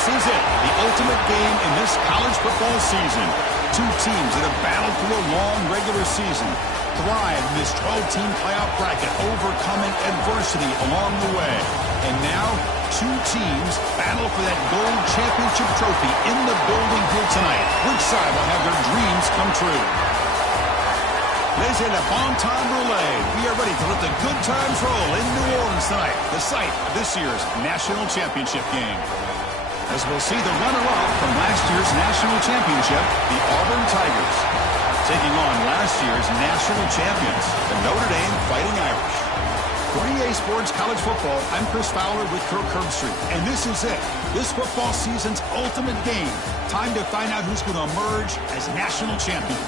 This is it, the ultimate game in this college football season. Two teams that have battled through a long regular season, thrive in this 12-team playoff bracket, overcoming adversity along the way. And now, two teams battle for that gold championship trophy in the building here tonight. Which side will have their dreams come true? Laissez le bon temps rouler. We are ready to let the good times roll in New Orleans tonight, the site of this year's national championship game. As we'll see the runner-up from last year's national championship, the Auburn Tigers, taking on last year's national champions, the Notre Dame Fighting Irish. For EA Sports College Football, I'm Chris Fowler with Kirk Herbstreit, and this is it, this football season's ultimate game. Time to find out who's going to emerge as national champion.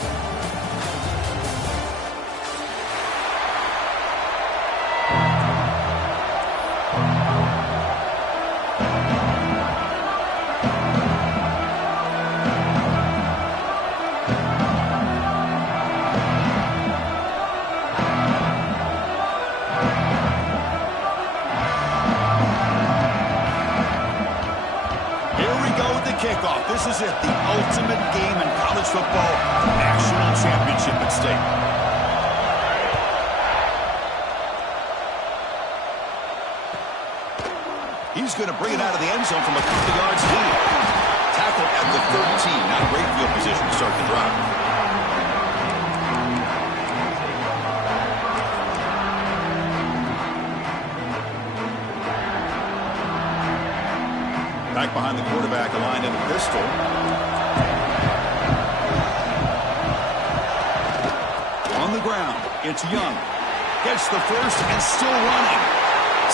Kickoff. This is it, the ultimate game in college football, national championship at stake. He's going to bring it out of the end zone from a couple yards deep. Tackle at the 13, not a great field position to start the drive. Back behind the quarterback, aligned in a pistol. On the ground, it's Young. Gets the first and still running.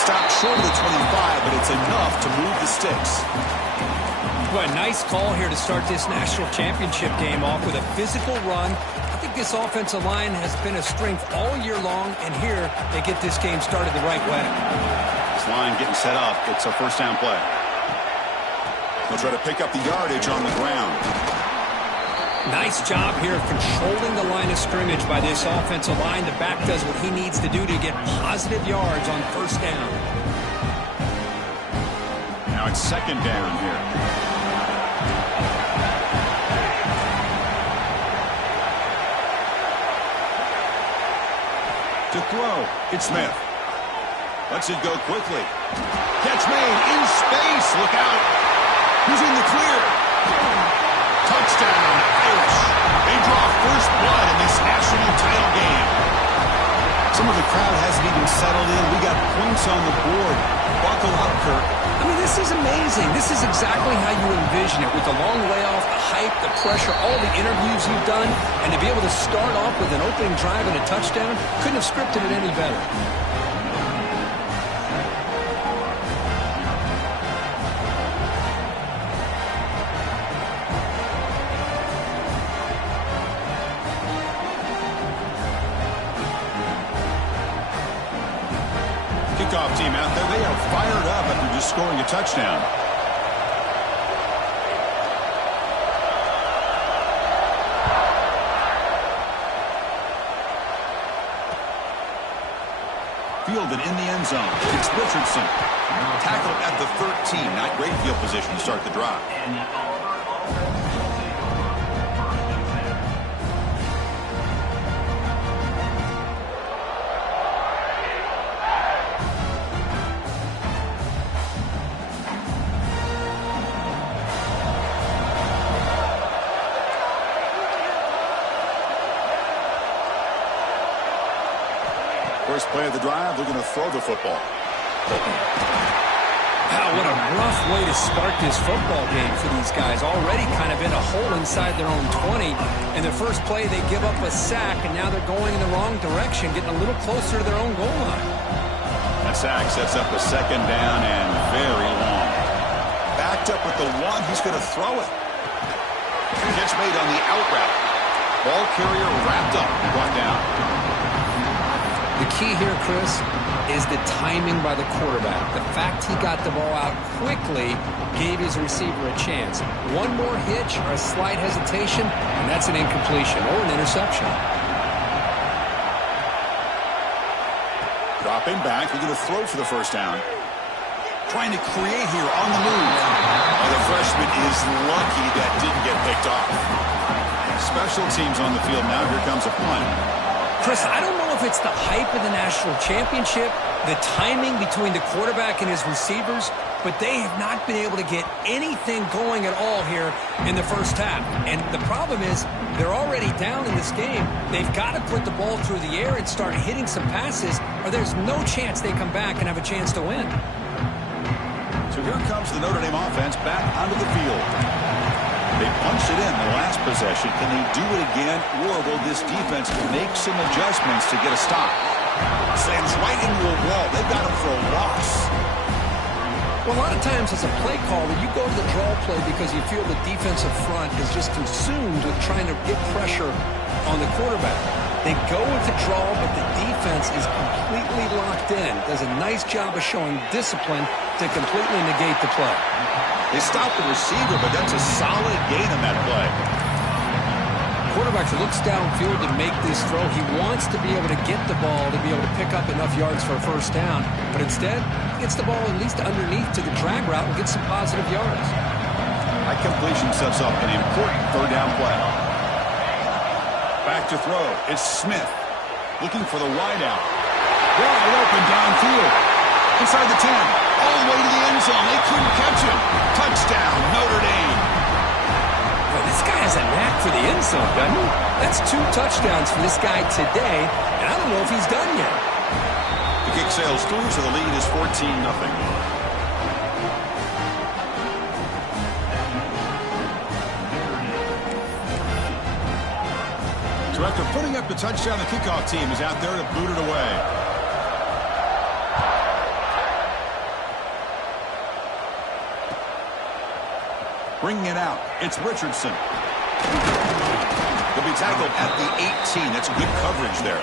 Stopped short of the 25, but it's enough to move the sticks. What a nice call here to start this national championship game off with a physical run. I think this offensive line has been a strength all year long, and here they get this game started the right way. This line getting set up. It's a first down play. They'll try to pick up the yardage on the ground. Nice job here of controlling the line of scrimmage by this offensive line. The back does what he needs to do to get positive yards on first down. Now it's second down here. To throw, it's Smith. Lets it go quickly. Catch made in space. Look out. Who's in the clear? Touchdown, Irish. They draw first blood in this national title game. Some of the crowd hasn't even settled in. We got points on the board. Buckle up, Kirk. I mean, this is amazing. This is exactly how you envision it, with the long layoff, the hype, the pressure, all the interviews you've done, and to be able to start off with an opening drive and a touchdown, couldn't have scripted it any better. Kickoff team out there, they are fired up after just scoring a touchdown. Fielded in the end zone. It's Richardson. Tackled at the 13. Not great field position to start the drive. First play of the drive, they're going to throw the football. Wow, what a rough way to start this football game for these guys. Already kind of in a hole inside their own 20. In the first play, they give up a sack, and now they're going in the wrong direction, getting a little closer to their own goal line. That sack sets up a second down and very long. Backed up with the one, he's going to throw it. Catch made on the out route. Ball carrier wrapped up and brought down. The key here, Chris, is the timing by the quarterback. The fact he got the ball out quickly gave his receiver a chance. One more hitch or a slight hesitation, and that's an incompletion or an interception. Dropping back, we're going to throw for the first down. Trying to create here on the move. And the freshman is lucky that didn't get picked off. Special teams on the field now. Here comes a punt. Chris, I don't know if it's the hype of the national championship, the timing between the quarterback and his receivers, but they have not been able to get anything going at all here in the first half. And the problem is they're already down in this game. They've got to put the ball through the air and start hitting some passes, or there's no chance they come back and have a chance to win. So here comes the Notre Dame offense back onto the field. They punched it in the last possession. Can they do it again, or will this defense make some adjustments to get a stop? Slams right into a wall. They've got him for a loss. Well, a lot of times as a play caller, you go to the draw play because you feel the defensive front is just consumed with trying to get pressure on the quarterback. They go with the draw, but the defense is completely locked in. Does a nice job of showing discipline to completely negate the play. They stop the receiver, but that's a solid gain on that play. Quarterback looks downfield to make this throw. He wants to be able to get the ball to be able to pick up enough yards for a first down, but instead he gets the ball at least underneath to the drag route and gets some positive yards. That completion sets up an important third down play. Back to throw. It's Smith looking for the wideout. Wide open downfield. Inside the 10. All the way to the end zone. They couldn't catch him. Touchdown, Notre Dame. Well, this guy has a knack for the end zone, doesn't he? That's 2 touchdowns for this guy today, and I don't know if he's done yet. The kick sails through, so the lead is 14-0. So after putting up the touchdown, the kickoff team is out there to boot it away. Bringing it out, it's Richardson. He'll be tackled at the 18. That's good coverage there.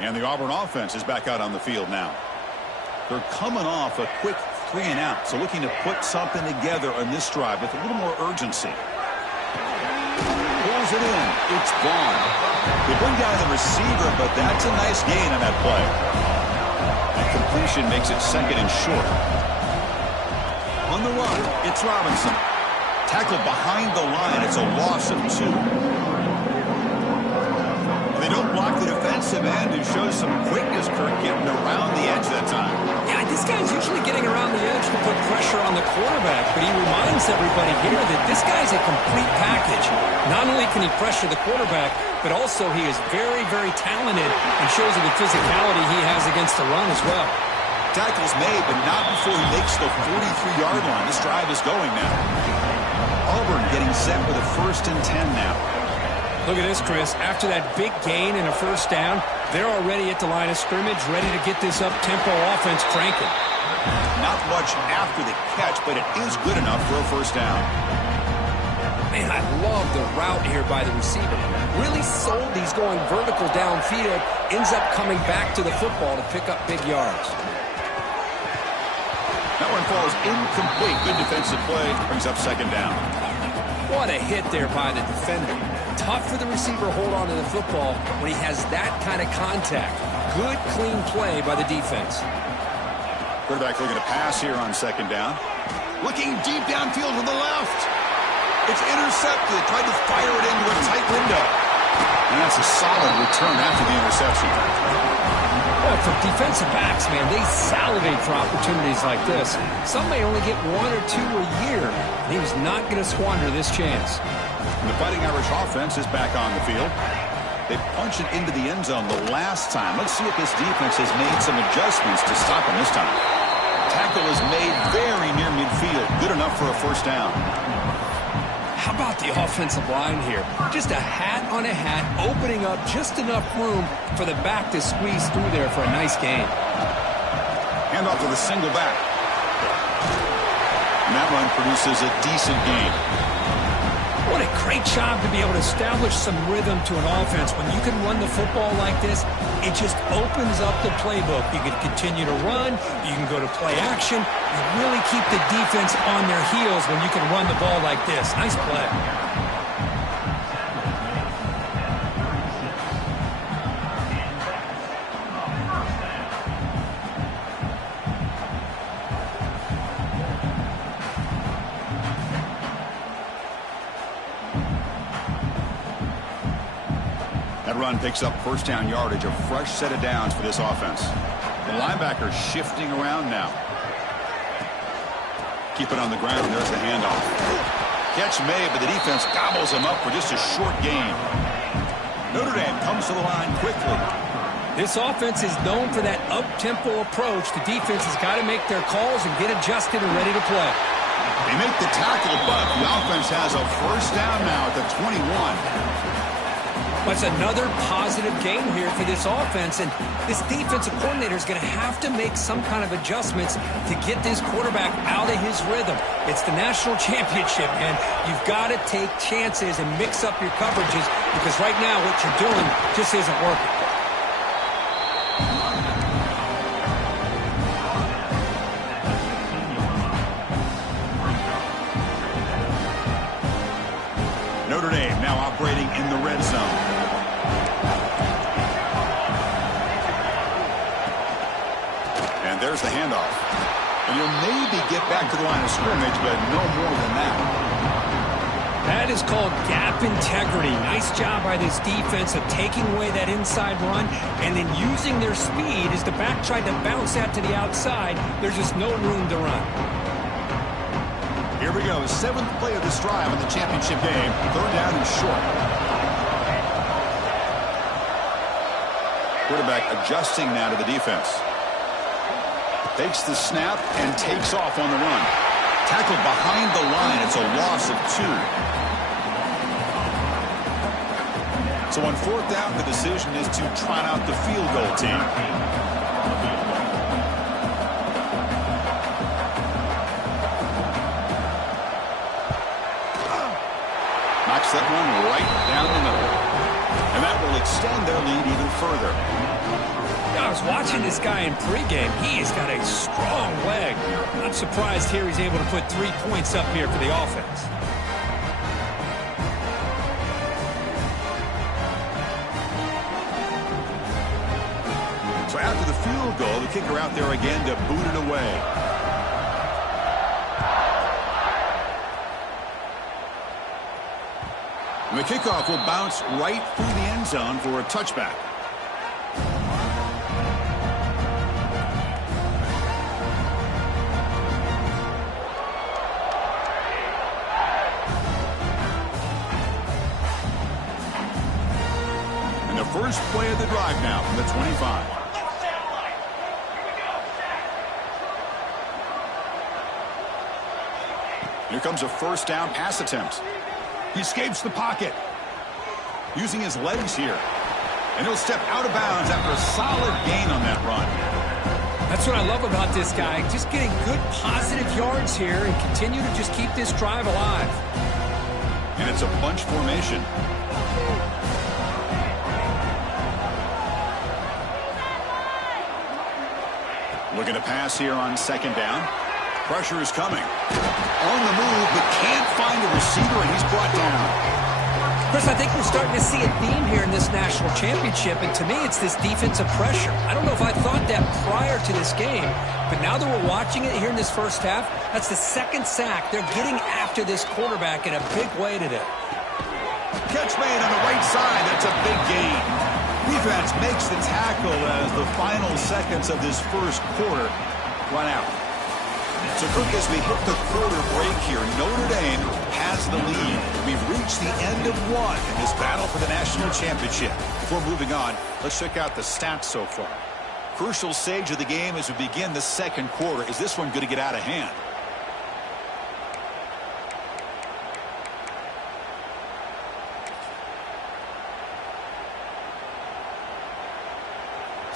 And the Auburn offense is back out on the field now. They're coming off a quick 3-and-out, so looking to put something together on this drive with a little more urgency. Pulls it in. It's gone. They bring down the receiver, but that's a nice gain on that play. That completion makes it second and short. On the run, it's Robinson. Tackled behind the line. It's a loss of 2. They don't block the defensive end and show some quickness, Kirk, getting around the edge that time. Yeah, this guy's usually getting around the edge to put pressure on the quarterback, but he reminds everybody here that this guy's a complete package. Not only can he pressure the quarterback, but also he is very, very talented and shows you the physicality he has against the run as well. Tackle's made, but not before he makes the 43-yard line. This drive is going now. Auburn getting set with a 1st and 10 now. Look at this, Chris. After that big gain and a first down, they're already at the line of scrimmage, ready to get this up-tempo offense cranking. Not much after the catch, but it is good enough for a first down. Man, I love the route here by the receiver. Really sold. He's going vertical downfield, ends up coming back to the football to pick up big yards. That one falls incomplete. Good defensive play. Brings up second down. What a hit there by the defender. Tough for the receiver to hold on to the football when he has that kind of contact. Good, clean play by the defense. Quarterback looking to pass here on second down. Looking deep downfield to the left. It's intercepted. Tried to fire it into a tight window. And that's a solid return after the interception. Well, for defensive backs, man, they salivate for opportunities like this. Some may only get 1 or 2 a year. And he was not going to squander this chance. And the Fighting Irish offense is back on the field. They punched it into the end zone the last time. Let's see if this defense has made some adjustments to stop him this time. Tackle is made very near midfield. Good enough for a first down. How about the offensive line here? Just a hat on a hat, opening up just enough room for the back to squeeze through there for a nice gain. Hand off to the single back. And that run produces a decent gain. What a great job to be able to establish some rhythm to an offense. When you can run the football like this, it just opens up the playbook. You can continue to run. You can go to play action. You really keep the defense on their heels when you can run the ball like this. Nice play. That run picks up first down yardage, a fresh set of downs for this offense. The linebacker shifting around now. Keep it on the ground. There's the handoff. Catch made, but the defense gobbles him up for just a short gain. Notre Dame comes to the line quickly. This offense is known for that up-tempo approach. The defense has got to make their calls and get adjusted and ready to play. They make the tackle, but the offense has a first down now at the 21. That's another positive game here for this offense, and this defensive coordinator is going to have to make some kind of adjustments to get this quarterback out of his rhythm. It's the national championship, and you've got to take chances and mix up your coverages because right now what you're doing just isn't working. Notre Dame now operating in the red zone. And there's the handoff. And you'll maybe get back to the line of scrimmage, but no more than that. That is called gap integrity. Nice job by this defense of taking away that inside run and then using their speed as the back tried to bounce that to the outside. There's just no room to run. Here we go. 7th play of this drive in the championship game. Third down and short. Quarterback adjusting now to the defense. Takes the snap and takes off on the run. Tackled behind the line. It's a loss of 2. So on 4th down, the decision is to trot out the field goal team. Knocks that one right down the middle. And that will extend their lead even further. I was watching this guy in pregame. He has got a strong leg. Not surprised here he's able to put 3 points up here for the offense. So after the field goal, the kicker out there again to boot it away. And the kickoff will bounce right through the end zone for a touchback. And the first play of the drive now from the 25. Here comes a first down pass attempt. He escapes the pocket. Using his legs here. And he'll step out of bounds after a solid gain on that run. That's what I love about this guy. Just getting good positive yards here and continue to just keep this drive alive. And it's a bunch formation. Looking to pass here on 2nd down. Pressure is coming. On the move, but can't find a receiver, and he's brought down. Chris, I think we're starting to see a theme here in this national championship, and to me it's this defensive pressure. I don't know if I thought that prior to this game, but now that we're watching it here in this first half, that's the 2nd sack. They're getting after this quarterback in a big way today. Catch made on the right side. That's a big gain. Defense makes the tackle as the final seconds of this first quarter run out. So, Kirk, as we hit the quarter break here, Notre Dame has the lead. We've reached the end of one in this battle for the national championship. Before moving on, let's check out the stats so far. Crucial stage of the game as we begin the second quarter. Is this one going to get out of hand?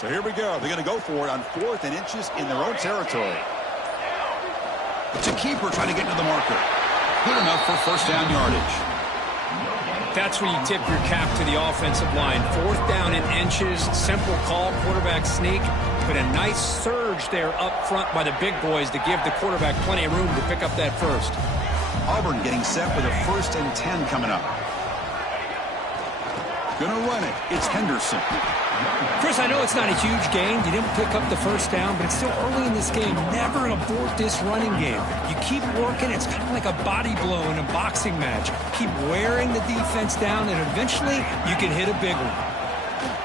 So here we go. They're going to go for it on 4th and inches in their own territory. It's a keeper trying to get to the marker. Good enough for first down yardage. That's where you tip your cap to the offensive line. 4th down in inches, simple call, quarterback sneak, but a nice surge there up front by the big boys to give the quarterback plenty of room to pick up that first. Auburn getting set with a 1st and 10 coming up. Gonna run it. It's Henderson. Chris, I know it's not a huge gain. You didn't pick up the 1st down, but it's still early in this game. Never abort this running game. You keep working. It's kind of like a body blow in a boxing match. Keep wearing the defense down, and eventually you can hit a big one.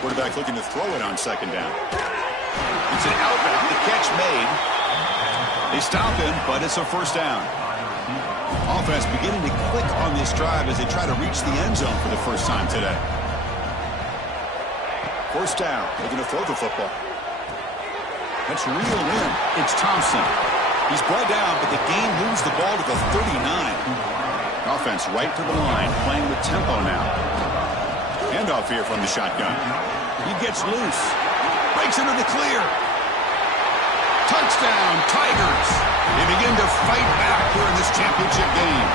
Quarterback looking to throw it on 2nd down. It's an outbound. The catch made. They stop him, but it's a 1st down. Offense beginning to click on this drive as they try to reach the end zone for the first time today. 1st down. They're going to throw the football. That's reeled in. It's Thompson. He's brought down, but the game moves the ball to the 39. Offense right to the line, playing with tempo now. Handoff here from the shotgun. He gets loose. Breaks into the clear. Touchdown, Tigers. They begin to fight back here in this championship game.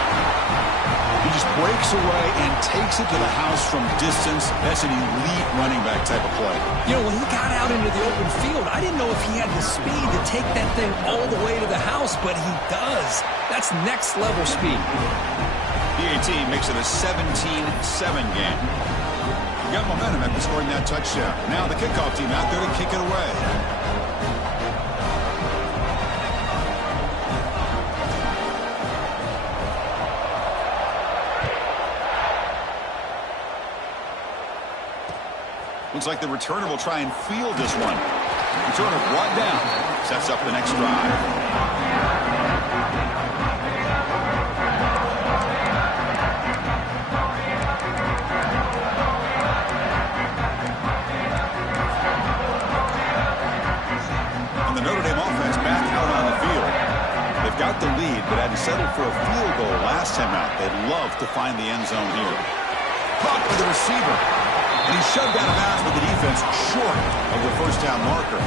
He just breaks away and takes it to the house from distance. That's an elite running back type of play. You know, when he got out into the open field, I didn't know if he had the speed to take that thing all the way to the house, but he does. That's next level speed. PAT makes it a 17-7 game. You got momentum after scoring that touchdown. Now the kickoff team out there to kick it away. Looks like the returner will try and field this one. Returner brought down. Sets up the next drive. And the Notre Dame offense back out on the field. They've got the lead, but had to settle for a field goal last time out. They'd love to find the end zone here. Caught by the receiver. And he's shoved out of bounds with the defense short of the 1st down marker.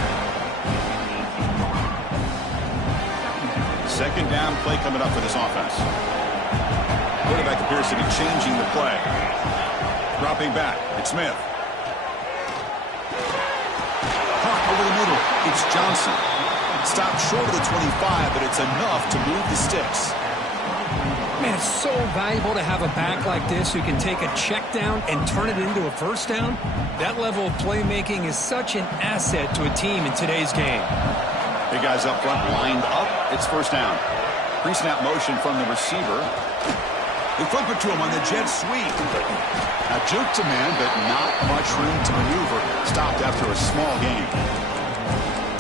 2nd down play coming up for this offense. Quarterback appears to be changing the play. Dropping back. It's Smith. Caught over the middle. It's Johnson. Stopped short of the 25, but it's enough to move the sticks. Man, it's so valuable to have a back like this who can take a check down and turn it into a 1st down. That level of playmaking is such an asset to a team in today's game. Big guys up front lined up. It's 1st down. Pre-snap motion from the receiver. They flip it to him on the jet sweep. Now juke to man, but not much room to maneuver. Stopped after a small gain.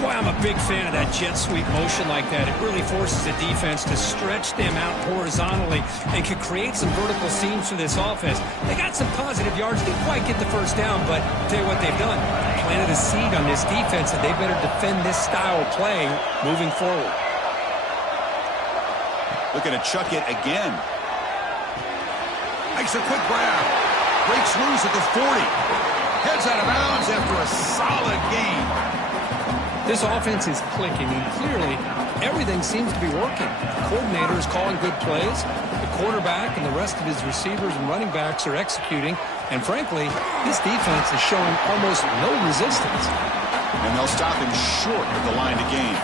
Boy, I'm a big fan of that jet sweep motion like that. It really forces the defense to stretch them out horizontally and can create some vertical seams for this offense. They got some positive yards. Didn't quite get the 1st down, but I'll tell you what they've done. Planted a seed on this defense that they better defend this style of play moving forward. Looking to chuck it again. Makes a quick grab. Breaks loose at the 40. Heads out of bounds after a solid gain. This offense is clicking, and clearly everything seems to be working. The coordinator is calling good plays. The quarterback and the rest of his receivers and running backs are executing. And frankly, this defense is showing almost no resistance. And they'll stop him short of the line to gain.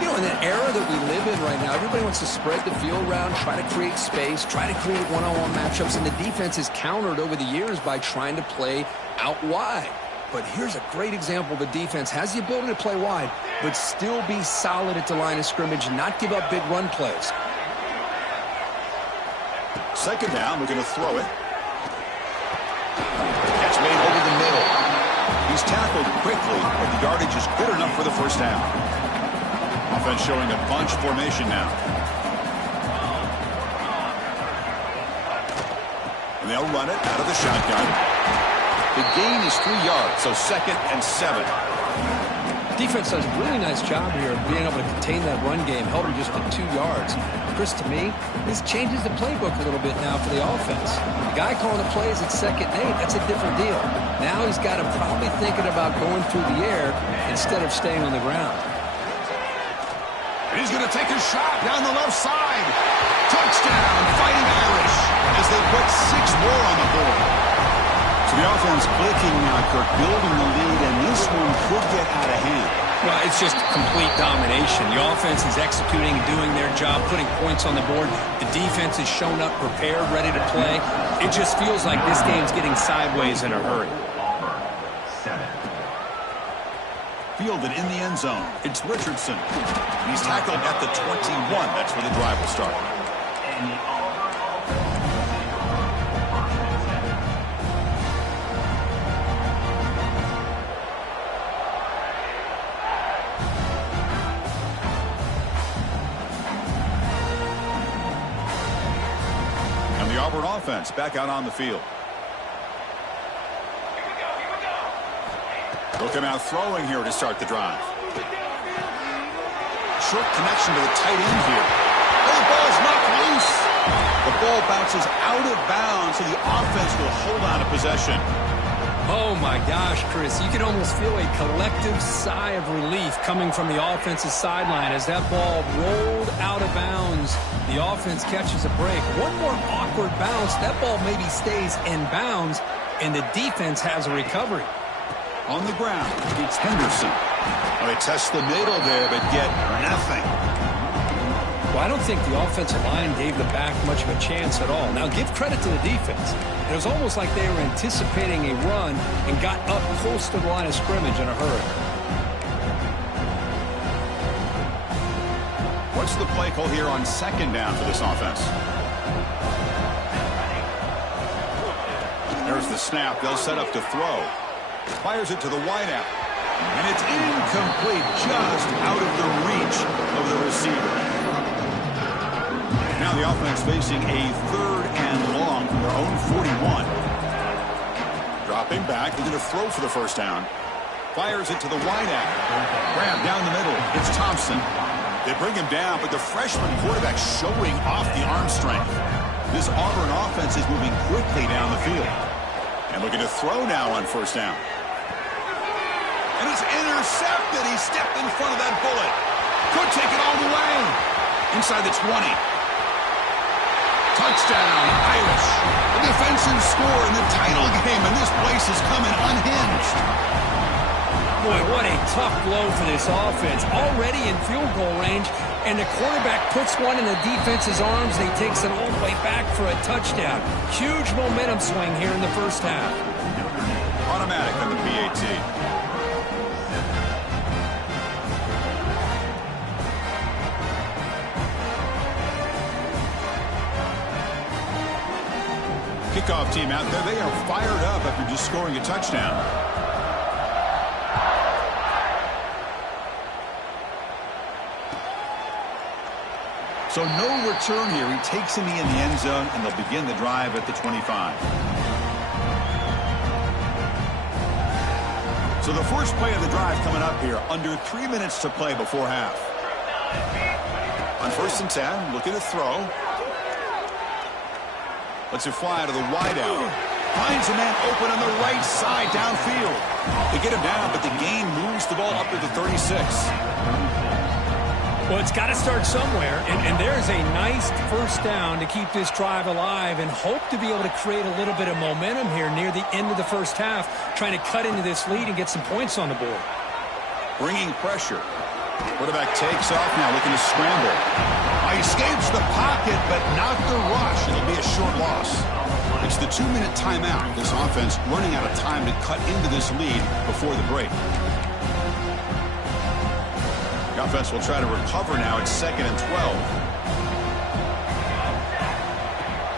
You know, in the era that we live in right now, everybody wants to spread the field around, try to create space, try to create one-on-one matchups, and the defense is countered over the years by trying to play out wide. But here's a great example. The defense has the ability to play wide, but still be solid at the line of scrimmage and not give up big run plays. 2nd down, we're going to throw it. Catch made over the middle. He's tackled quickly, but the yardage is good enough for the 1st down. Offense showing a bunch formation now. And they'll run it out of the shotgun. The gain is 3 yards, so 2nd and 7. Defense does a really nice job here of being able to contain that run game. Held him just to 2 yards. Chris, to me, this changes the playbook a little bit now for the offense. The guy calling the plays at 2nd and 8, that's a different deal. Now he's got him probably thinking about going through the air instead of staying on the ground. He's going to take a shot down the left side. Touchdown, Fighting Irish, as they put 6 more on the board. So the offense clicking now, Kirk, building the lead, and this one could get out of hand. Well, it's just complete domination. The offense is executing and doing their job, putting points on the board. The defense has shown up, prepared, ready to play. It just feels like this game's getting sideways in a hurry. Fielded in the end zone. It's Richardson. He's tackled at the 21. That's where the drive will start. And the Auburn offense back out on the field. Look him out throwing here to start the drive. Short connection to the tight end here. Oh, the ball is knocked loose. The ball bounces out of bounds, so the offense will hold on to possession. Oh, my gosh, Chris. You can almost feel a collective sigh of relief coming from the offensive sideline as that ball rolled out of bounds. The offense catches a break. One more awkward bounce. That ball maybe stays in bounds, and the defense has a recovery. On the ground, it's Henderson. Well, they test the middle there, but get nothing. Well, I don't think the offensive line gave the back much of a chance at all. Now, give credit to the defense. It was almost like they were anticipating a run and got up close to the line of scrimmage in a hurry. What's the play call here on second down for this offense? There's the snap. They'll set up to throw. Fires it to the wideout. And it's incomplete, just out of the reach of the receiver. Now the offense facing a 3rd and long from their own 41. Dropping back, they're going to throw for the first down. Fires it to the wideout. Grab down the middle. It's Thompson. They bring him down, but the freshman quarterback showing off the arm strength. This Auburn offense is moving quickly down the field. And looking to throw now on first down. And it's intercepted. He stepped in front of that bullet. Could take it all the way. Inside the 20. Touchdown, Irish. The defensive score in the title game, and this place is coming unhinged. Boy, what a tough blow for this offense. Already in field goal range, and the quarterback puts one in the defense's arms, and he takes it all the way back for a touchdown. Huge momentum swing here in the first half. Automatic on the PAT. Kickoff team out there. They are fired up after just scoring a touchdown. So no return here. He takes him in the end zone, and they'll begin the drive at the 25. So the first play of the drive coming up here. Under 3 minutes to play before half. On 1st and 10, looking to throw. Lets it fly to the wideout. Finds a man open on the right side downfield. They get him down, but the gain moves the ball up to the 36. Well, it's got to start somewhere, and there's a nice first down to keep this drive alive and hope to be able to create a little bit of momentum here near the end of the first half, trying to cut into this lead and get some points on the board. Bringing pressure. Quarterback takes off now, looking to scramble. He escapes the pocket, but not the rush. It'll be a short loss. It's the 2-minute timeout. This offense running out of time to cut into this lead before the break. The offense will try to recover now. It's 2nd and 12.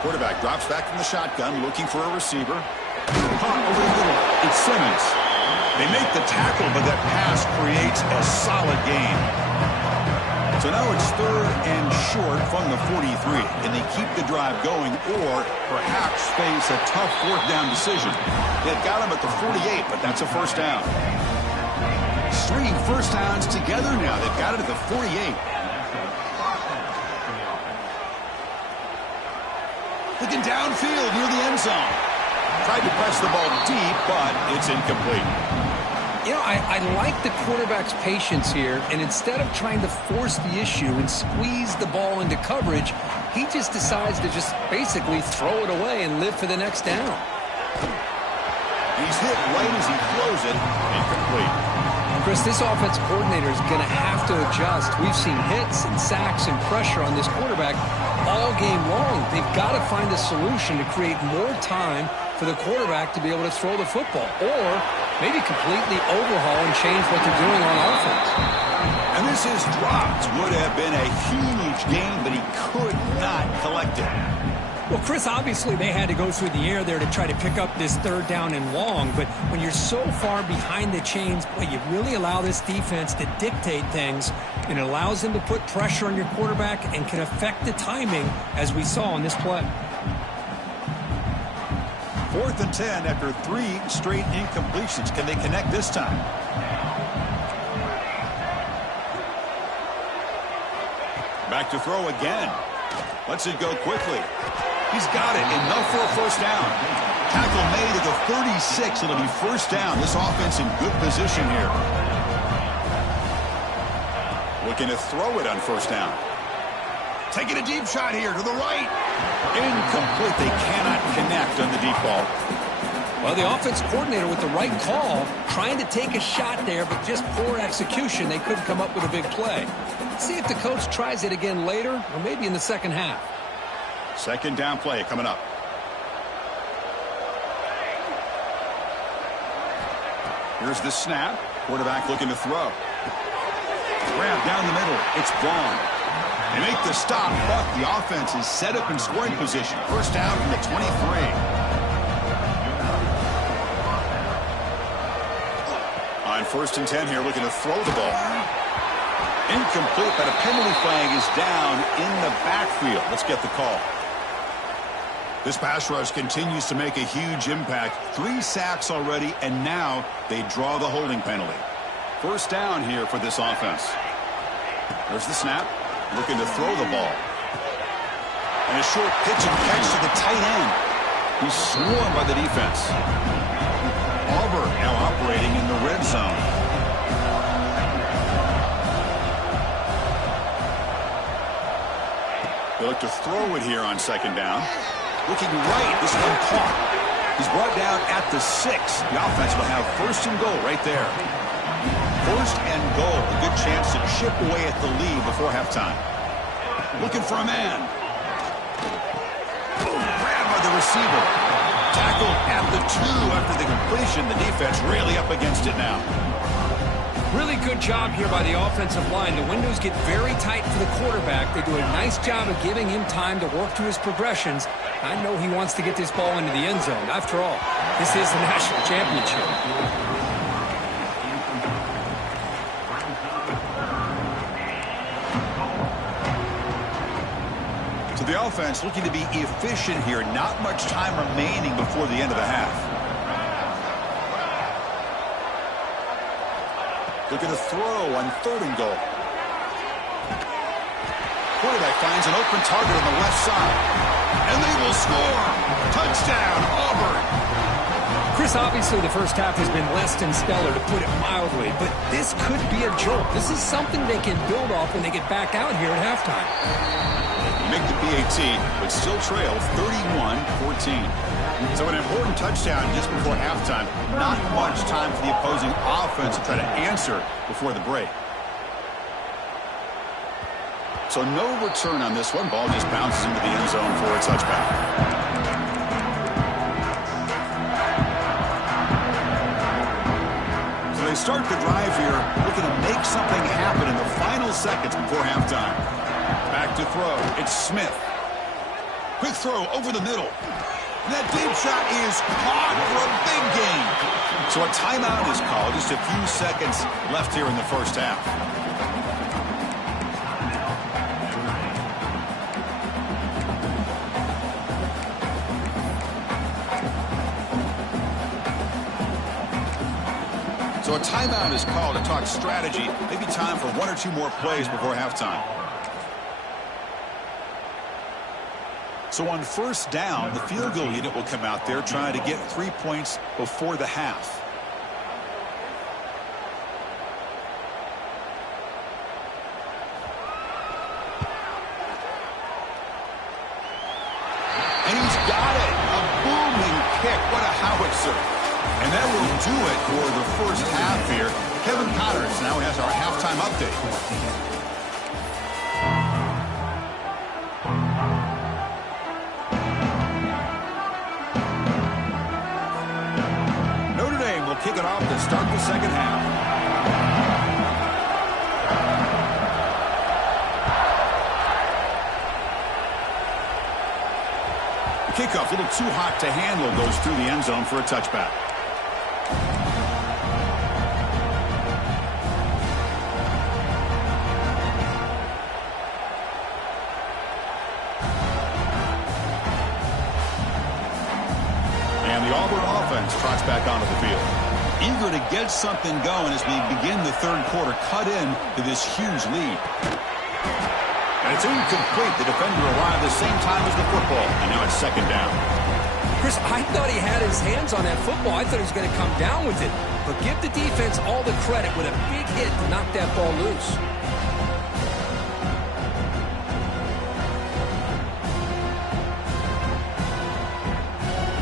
Quarterback drops back from the shotgun, looking for a receiver. Caught over the middle. It's Simmons. They make the tackle, but that pass creates a solid gain. So now it's 3rd and short from the 43, and they keep the drive going or perhaps face a tough 4th down decision. They've got him at the 48, but that's a first down. Stringing first downs together now. They've got it at the 48. Looking downfield near the end zone. Tried to press the ball deep, but it's incomplete. You know, I like the quarterback's patience here, and instead of trying to force the issue and squeeze the ball into coverage, he just decides to just basically throw it away and live for the next down. He's hit right as he throws it, incomplete. Chris, this offense coordinator is going to have to adjust. We've seen hits and sacks and pressure on this quarterback all game long. They've got to find a solution to create more time for the quarterback to be able to throw the football, or maybe completely overhaul and change what they're doing on offense. And this is dropped. Would have been a huge game, but he could not collect it. Well, Chris, obviously they had to go through the air there to try to pick up this 3rd down and long, but when you're so far behind the chains, boy, you really allow this defense to dictate things, and it allows them to put pressure on your quarterback and can affect the timing, as we saw on this play. 4th and 10 after 3 straight incompletions. Can they connect this time? Back to throw again. Lets it go quickly. He's got it. Enough for a 1st down. Tackle made at the 36. It'll be 1st down. This offense in good position here. Looking to throw it on 1st down. Taking a deep shot here to the right. Incomplete. They cannot connect on the deep ball. Well, the offense coordinator with the right call, trying to take a shot there, but just poor execution. They couldn't come up with a big play. Let's see if the coach tries it again later, or maybe in the 2nd half. 2nd down play coming up. Here's the snap. Quarterback looking to throw. Grab down the middle. It's gone. They make the stop, but the offense is set up in scoring position. 1st down from the 23. On 1st and 10 here, looking to throw the ball. Incomplete, but a penalty flag is down in the backfield. Let's get the call. This pass rush continues to make a huge impact. 3 sacks already, and now they draw the holding penalty. 1st down here for this offense. There's the snap. Looking to throw the ball. And a short pitch and catch to the tight end. He's swarmed by the defense. Auburn now operating in the red zone. They look to throw it here on 2nd down. Looking right. This one caught. He's brought down at the 6. The offense will have 1st and goal right there. 1st and goal. A good chance to chip away at the lead before halftime. Looking for a man. Grabbed by the receiver. Tackled at the 2 after the completion. The defense really up against it now. Really good job here by the offensive line. The windows get very tight for the quarterback. They do a nice job of giving him time to work through his progressions. I know he wants to get this ball into the end zone. After all, this is the national championship. So the offense looking to be efficient here. Not much time remaining before the end of the half. Looking to throw on 3rd and goal. Quarterback finds an open target on the left side. And they will score. Touchdown, Auburn. Chris, obviously the 1st half has been less than stellar, to put it mildly, but this could be a jolt. This is something they can build off when they get back out here at halftime. Make the PAT, but still trail 31-14. So an important touchdown just before halftime. Not much time for the opposing offense to try to answer before the break. So no return on this one. Ball just bounces into the end zone for a touchback. So they start the drive here, looking to make something happen in the final seconds before halftime. Back to throw. It's Smith. Quick throw over the middle. And that deep shot is caught for a big gain. So a timeout is called. Just a few seconds left here in the 1st half. So a timeout is called to talk strategy. Maybe time for 1 or 2 more plays before halftime. So on 1st down, the field goal unit will come out there trying to get 3 points before the half. got it. A booming kick. What a howitzer. And that will do it for the first half here. Kevin Connors now has our halftime update. Notre Dame will kick it off to start the second half. Kickoff, a little too hot to handle, goes through the end zone for a touchback. And the Auburn offense trots back onto the field. Eager to get something going as we begin the third quarter, cut in to this huge lead. And it's incomplete. The defender arrived the same time as the football, and now it's second down. Chris, I thought he had his hands on that football. I thought he was going to come down with it. But give the defense all the credit with a big hit to knock that ball loose.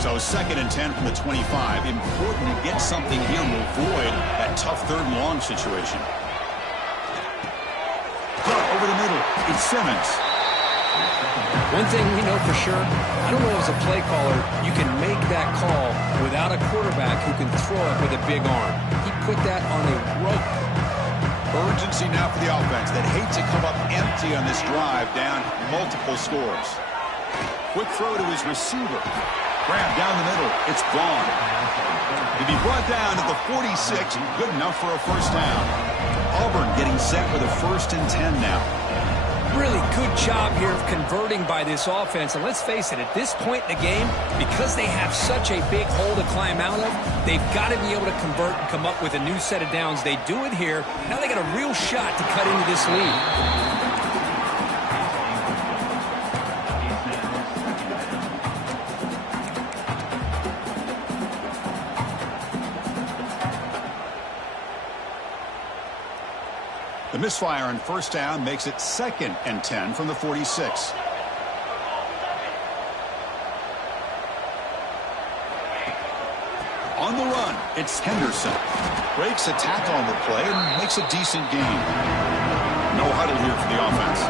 So second and 10 from the 25. Important to get something here to avoid that tough third and long situation. Over the middle, it's Simmons. One thing we know for sure, I don't know as a play caller, you can make that call without a quarterback who can throw it with a big arm. He put that on a rope. Urgency now for the offense that hate to come up empty on this drive, down multiple scores. Quick throw to his receiver. Grab down the middle, it's gone. To be brought down at the 46, good enough for a first down. Auburn getting set with a first and 10 now. Really good job here of converting by this offense. And let's face it, at this point in the game, because they have such a big hole to climb out of, they've got to be able to convert and come up with a new set of downs. They do it here. Now they got a real shot to cut into this lead. The misfire on first down makes it second and 10 from the 46. On the run, it's Henderson. Breaks a tackle on the play and makes a decent gain. No huddle here for the offense.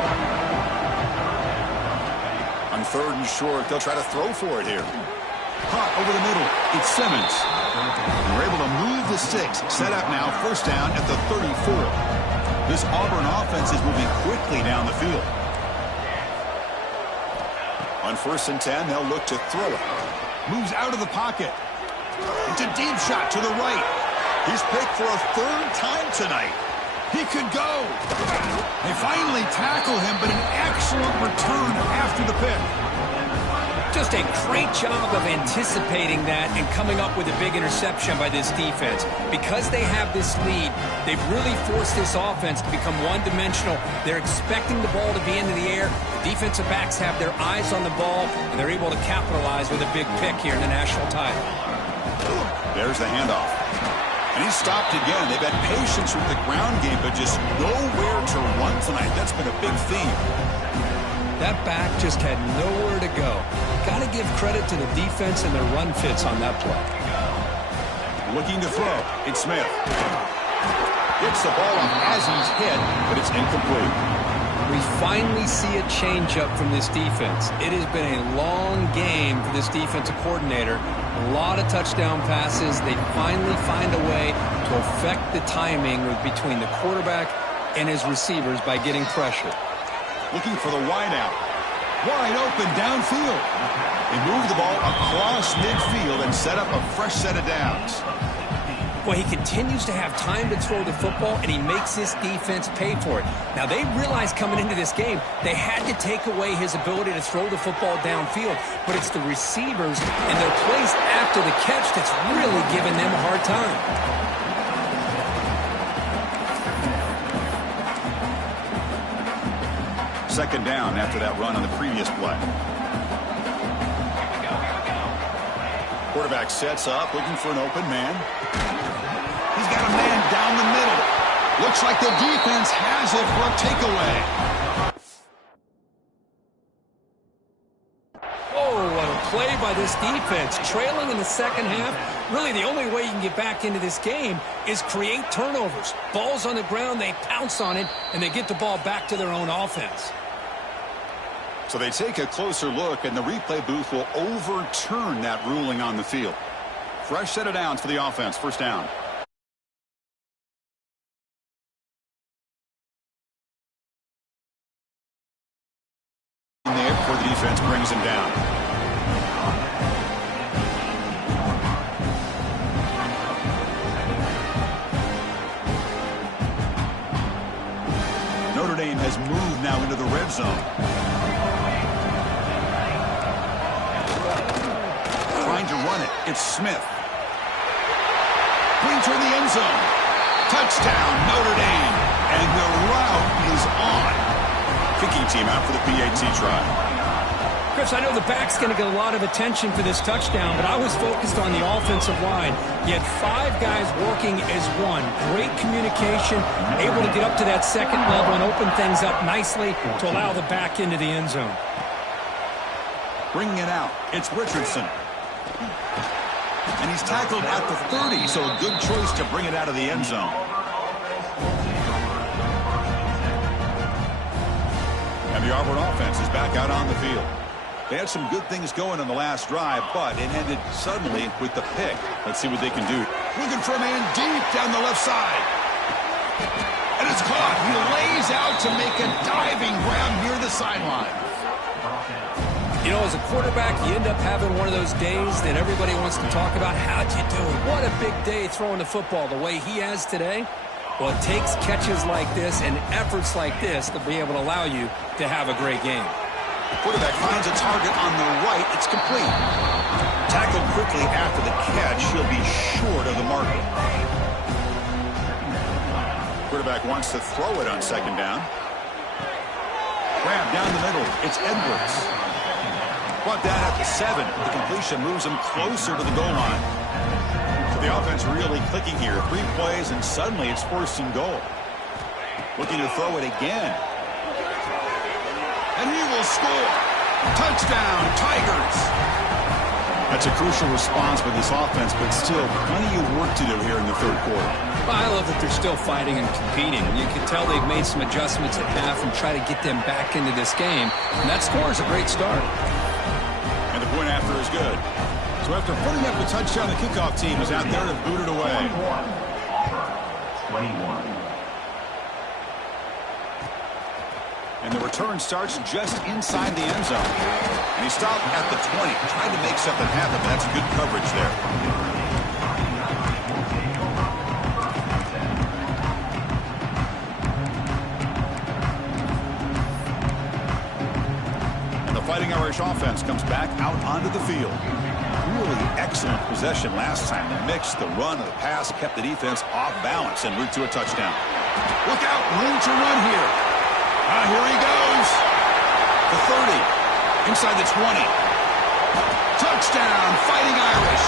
On third and short, they'll try to throw for it here. Caught over the middle, it's Simmons. And we're able to move the sticks. Set up now, first down at the 34. This Auburn offense is moving quickly down the field. On first and 10, they'll look to throw it. Moves out of the pocket. It's a deep shot to the right. He's picked for a third time tonight. He could go. They finally tackle him, but an excellent return after the pick. Just a great job of anticipating that and coming up with a big interception by this defense. Because they have this lead, they've really forced this offense to become one-dimensional. They're expecting the ball to be into the air. The defensive backs have their eyes on the ball, and they're able to capitalize with a big pick here in the national title. There's the handoff. And he's stopped again. They've had patience with the ground game, but just nowhere to run tonight. That's been a big theme. That back just had nowhere to go. Got to give credit to the defense and their run fits on that play. Looking to throw. It's Smith. Gets the ball off as he's hit, but it's incomplete. We finally see a changeup from this defense. It has been a long game for this defensive coordinator. A lot of touchdown passes. They finally find a way to affect the timing between the quarterback and his receivers by getting pressure. Looking for the wideout. Wide open downfield. They move the ball across midfield and set up a fresh set of downs. Well, he continues to have time to throw the football, and he makes this defense pay for it. Now, they realized coming into this game they had to take away his ability to throw the football downfield, but it's the receivers and their plays after the catch that's really giving them a hard time. Second down after that run on the previous play. Quarterback sets up, looking for an open man. He's got a man down the middle. Looks like the defense has it for a takeaway. Oh, what a play by this defense. Trailing in the second half, really the only way you can get back into this game is create turnovers. Ball's on the ground, they pounce on it, and they get the ball back to their own offense. So they take a closer look, and the replay booth will overturn that ruling on the field. Fresh set of downs for the offense. First down. In there before the defense brings him down. Notre Dame has moved now into the red zone. Trying to run it. It's Smith. Pointer in the end zone. Touchdown, Notre Dame. And the route is on. Kicking team out for the PAT try. Chris, I know the back's going to get a lot of attention for this touchdown, but I was focused on the offensive line. You had 5 guys working as one. Great communication, able to get up to that second level and open things up nicely to allow the back into the end zone. Bringing it out. It's Richardson. And he's tackled at the 30, so a good choice to bring it out of the end zone. And the Auburn offense is back out on the field. They had some good things going on the last drive, but it ended suddenly with the pick. Let's see what they can do. Looking for a man deep down the left side. And it's caught. He lays out to make a diving grab near the sideline. You know, as a quarterback, you end up having one of those days that everybody wants to talk about. How'd you do? What a big day throwing the football the way he has today. Well, it takes catches like this and efforts like this to be able to allow you to have a great game. Quarterback finds a target on the right. It's complete. Tackled quickly after the catch. He'll be short of the marker. Quarterback wants to throw it on second down. Grab down the middle. It's Edwards. Brought down at the 7. The completion moves him closer to the goal line. So the offense really clicking here. 3 plays, and suddenly it's 1st and goal. Looking to throw it again. And he will score. Touchdown, Tigers. That's a crucial response for this offense, but still plenty of work to do here in the 3rd quarter. Well, I love that they're still fighting and competing. You can tell they've made some adjustments at half and try to get them back into this game. And that score is a great start. And the point after is good. So after putting up a touchdown, the kickoff team is out there to boot it away. 21. And the return starts just inside the end zone. And he stopped at the 20, trying to make something happen. That's good coverage there. And the Fighting Irish offense comes back out onto the field. Really excellent possession last time. They mixed the run and the pass, kept the defense off balance en route to a touchdown. Look out, room to run here. Here he goes. The 30. Inside the 20. Touchdown, Fighting Irish.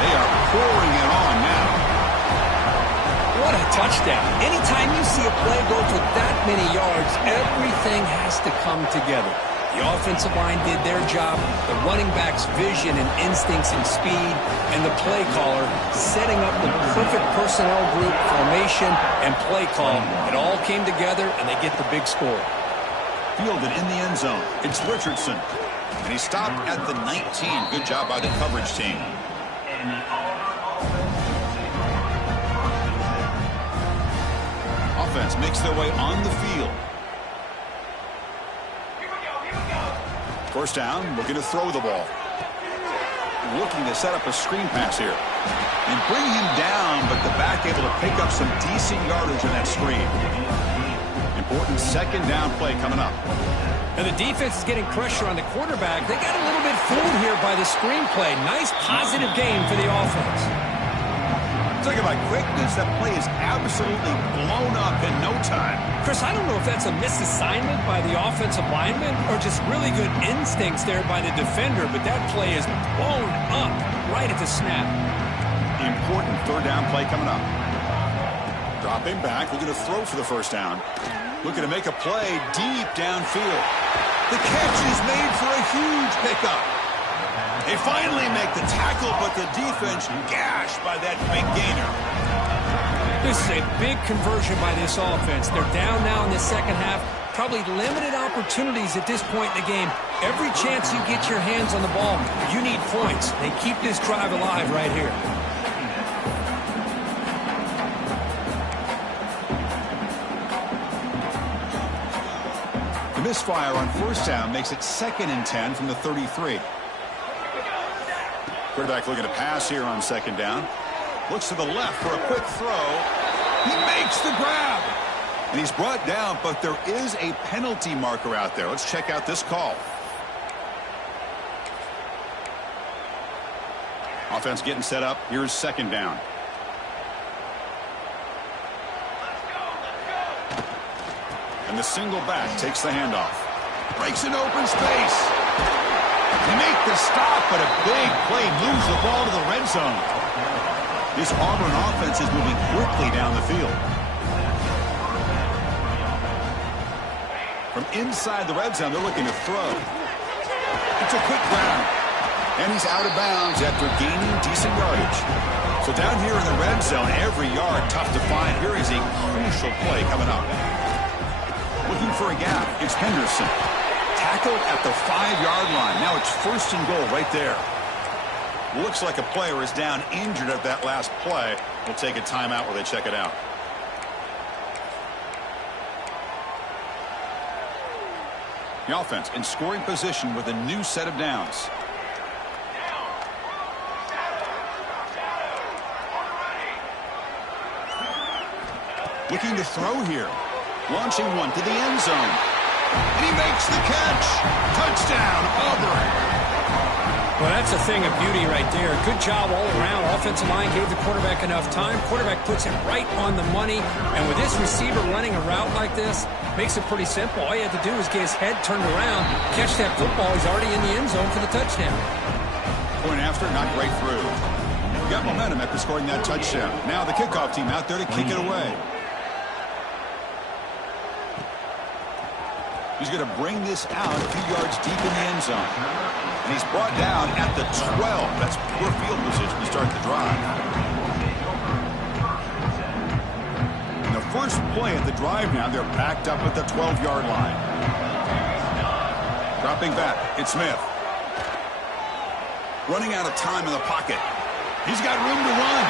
They are pouring it on now. What a touchdown. Anytime you see a play go for that many yards, everything has to come together. The offensive line did their job, the running back's vision and instincts and speed, and the play caller setting up the perfect personnel group, formation, and play call. It all came together, and they get the big score. Fielded in the end zone. It's Richardson. And he stopped at the 19. Good job by the coverage team. Offense makes their way on the field. First down, looking to throw the ball. Looking to set up a screen pass here. And bring him down, but the back able to pick up some decent yardage in that screen. Important second down play coming up. And the defense is getting pressure on the quarterback. They got a little bit fooled here by the screen play. Nice positive game for the offense. Talking about quickness, that play is absolutely blown up in no time. Chris, I don't know if that's a misassignment by the offensive lineman or just really good instincts there by the defender, but that play is blown up right at the snap. Important third down play coming up. Dropping back, looking to throw for the first down. Looking to make a play deep downfield. The catch is made for a huge pickup. They finally make the tackle, but the defense gashed by that big gainer. This is a big conversion by this offense. They're down now in the second half. Probably limited opportunities at this point in the game. Every chance you get your hands on the ball, you need points. They keep this drive alive right here. The misfire on first down makes it 2nd and 10 from the 33. Quarterback looking to pass here on 2nd down. Looks to the left for a quick throw. He makes the grab. And he's brought down, but there is a penalty marker out there. Let's check out this call. Offense getting set up. Here's 2nd down. And the single back takes the handoff. Breaks an open space. They make the stop, but a big play moves the ball to the red zone. This Auburn offense is moving quickly down the field. From inside the red zone, they're looking to throw. It's a quick grab. And he's out of bounds after gaining decent yardage. So down here in the red zone, every yard tough to find. Here is a crucial play coming up. Looking for a gap. It's Henderson. Tackled at the 5-yard line. Now it's 1st and goal right there. Looks like a player is down injured at that last play. We'll take a timeout while they check it out. The offense in scoring position with a new set of downs. Looking to throw here. Launching one to the end zone. And he makes the catch. Touchdown, Auburn. Well, that's a thing of beauty right there. Good job all around. Offensive line gave the quarterback enough time. Quarterback puts it right on the money. And with this receiver running a route like this, makes it pretty simple. All you have to do is get his head turned around, catch that football. He's already in the end zone for the touchdown. Point after, not right through. Got momentum after scoring that touchdown. Now the kickoff team out there to kick it away. He's going to bring this out a few yards deep in the end zone. And he's brought down at the 12. That's poor field position to start the drive. And the first play of the drive now, they're backed up at the 12-yard line. Dropping back, it's Smith. Running out of time in the pocket. He's got room to run.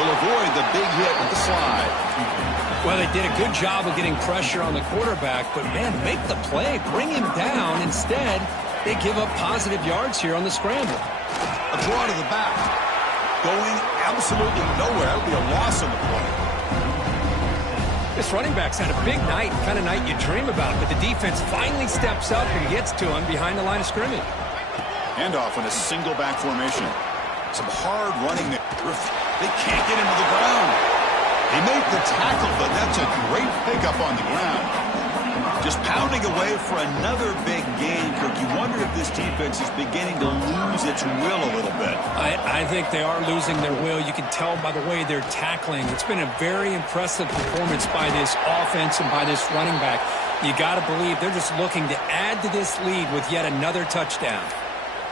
He'll avoid the big hit with the slide. Well, they did a good job of getting pressure on the quarterback, but, man, make the play. Bring him down. Instead, they give up positive yards here on the scramble. A draw to the back. Going absolutely nowhere. That would be a loss on the play. This running back's had a big night, kind of night you dream about, but the defense finally steps up and gets to him behind the line of scrimmage. Handoff in a single back formation. Some hard running there. They can't get him to the ground. He made the tackle, but that's a great pickup on the ground. Just pounding away for another big gain, Kirk. You wonder if this defense is beginning to lose its will a little bit. I think they are losing their will. You can tell by the way they're tackling. It's been a very impressive performance by this offense and by this running back. You got to believe they're just looking to add to this lead with yet another touchdown.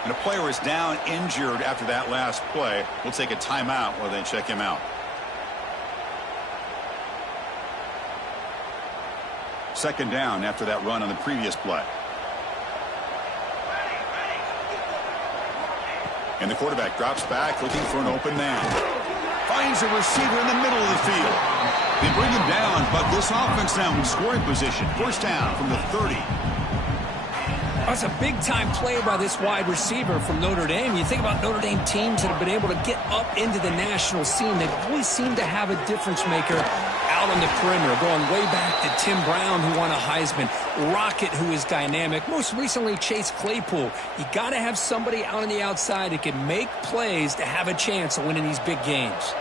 And a player is down injured after that last play. We'll take a timeout while they check him out. 2nd down after that run on the previous play. And the quarterback drops back looking for an open man. Finds a receiver in the middle of the field. They bring him down, but this offense now in scoring position. 1st down from the 30. That's a big-time play by this wide receiver from Notre Dame. You think about Notre Dame teams that have been able to get up into the national scene. They always seem to have a difference maker out on the perimeter, going way back to Tim Brown, who won a Heisman, Rocket, who is dynamic, most recently Chase Claypool. You got to have somebody out on the outside that can make plays to have a chance of winning these big games.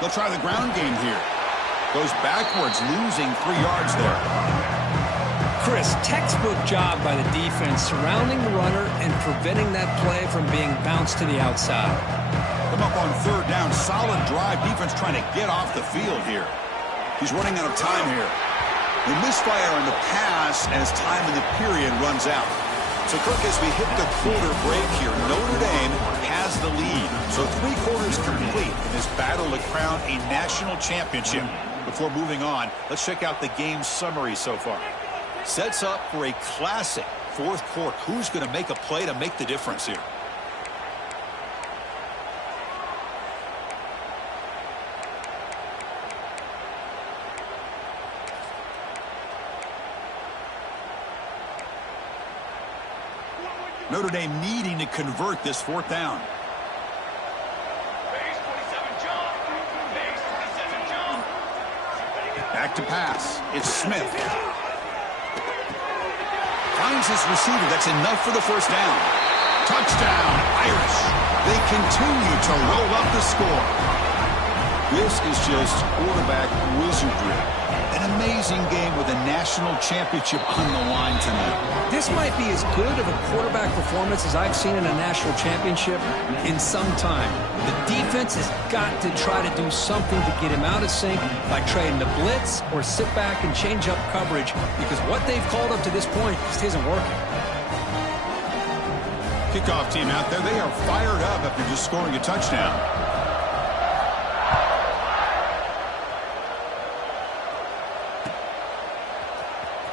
They'll try the ground game here. Goes backwards, losing 3 yards there. Chris, textbook job by the defense surrounding the runner and preventing that play from being bounced to the outside. Come up on 3rd down. Solid drive. Defense trying to get off the field here. He's running out of time here. The misfire on the pass as time in the period runs out. So, Kirk, as we hit the quarter break here, Notre Dame has the lead. So 3 quarters complete in this battle to crown a national championship. Before moving on, let's check out the game summary so far. Sets up for a classic fourth quarter. Who's going to make a play to make the difference here? Notre Dame needing to convert this fourth down. Back to pass. It's Smith. Finds his receiver. That's enough for the first down. Touchdown, Irish. They continue to roll up the score. This is just quarterback wizardry. An amazing game with a national championship on the line tonight. This might be as good of a quarterback performance as I've seen in a national championship in some time. The defense has got to try to do something to get him out of sync by trading the blitz or sit back and change up coverage, because what they've called up to this point just isn't working. Kickoff team out there. They are fired up after just scoring a touchdown.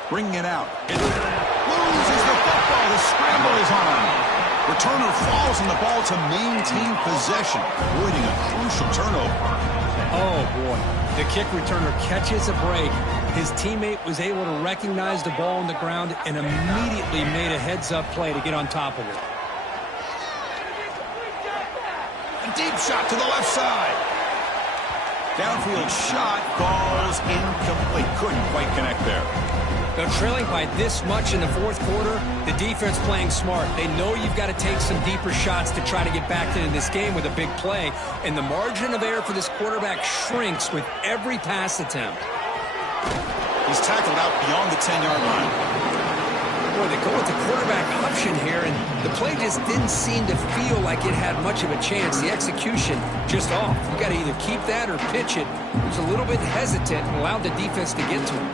Bringing it out. It loses the football. The scramble is on. Returner falls on the ball to maintain possession, avoiding a crucial turnover. Oh, boy. The kick returner catches a break. His teammate was able to recognize the ball on the ground and immediately made a heads-up play to get on top of it. A deep shot to the left side. Downfield shot falls incomplete. Couldn't quite connect there. They're trailing by this much in the fourth quarter. The defense playing smart. They know you've got to take some deeper shots to try to get back into this game with a big play. And the margin of error for this quarterback shrinks with every pass attempt. He's tackled out beyond the 10-yard line. Boy, they go with the quarterback option here, and the play just didn't seem to feel like it had much of a chance. The execution just off. You got to either keep that or pitch it. He was a little bit hesitant and allowed the defense to get to him.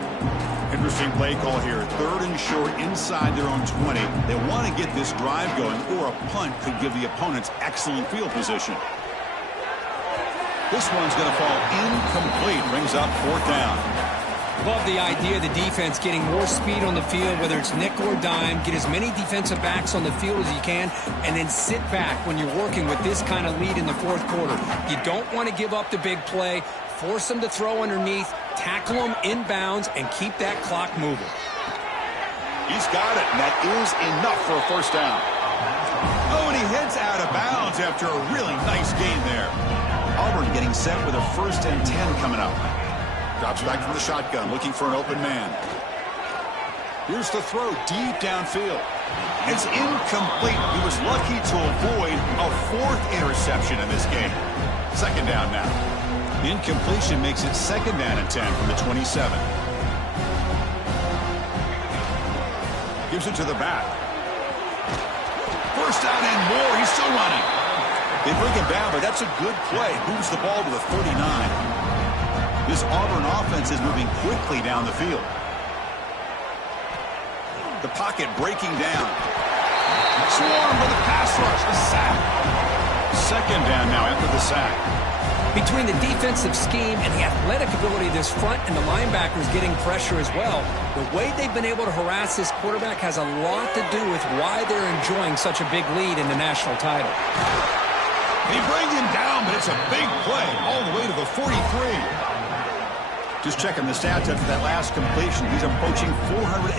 Interesting play call here. 3rd and short inside their own 20. They want to get this drive going, or a punt could give the opponents excellent field position. This one's going to fall incomplete. Brings up 4th down. Love the idea of the defense getting more speed on the field, whether it's nickel or dime. Get as many defensive backs on the field as you can, and then sit back when you're working with this kind of lead in the fourth quarter. You don't want to give up the big play. Force them to throw underneath, tackle them inbounds, and keep that clock moving. He's got it, and that is enough for a first down. Oh, and he heads out of bounds after a really nice gain there. Auburn getting set with a 1st and 10 coming up. Drops back from the shotgun, looking for an open man. Here's the throw deep downfield. It's incomplete. He was lucky to avoid a 4th interception in this game. 2nd down now. The incompletion makes it 2nd down and 10 from the 27. Gives it to the back. 1st down and more. He's still running. They bring him down, but that's a good play. Moves the ball to the 39. This Auburn offense is moving quickly down the field. The pocket breaking down. Swarm with a pass rush. A sack. 2nd down now after the sack. Between the defensive scheme and the athletic ability of this front and the linebackers getting pressure as well, the way they've been able to harass this quarterback has a lot to do with why they're enjoying such a big lead in the national title. They bring him down, but it's a big play all the way to the 43. Just checking the stats after that last completion. He's approaching 450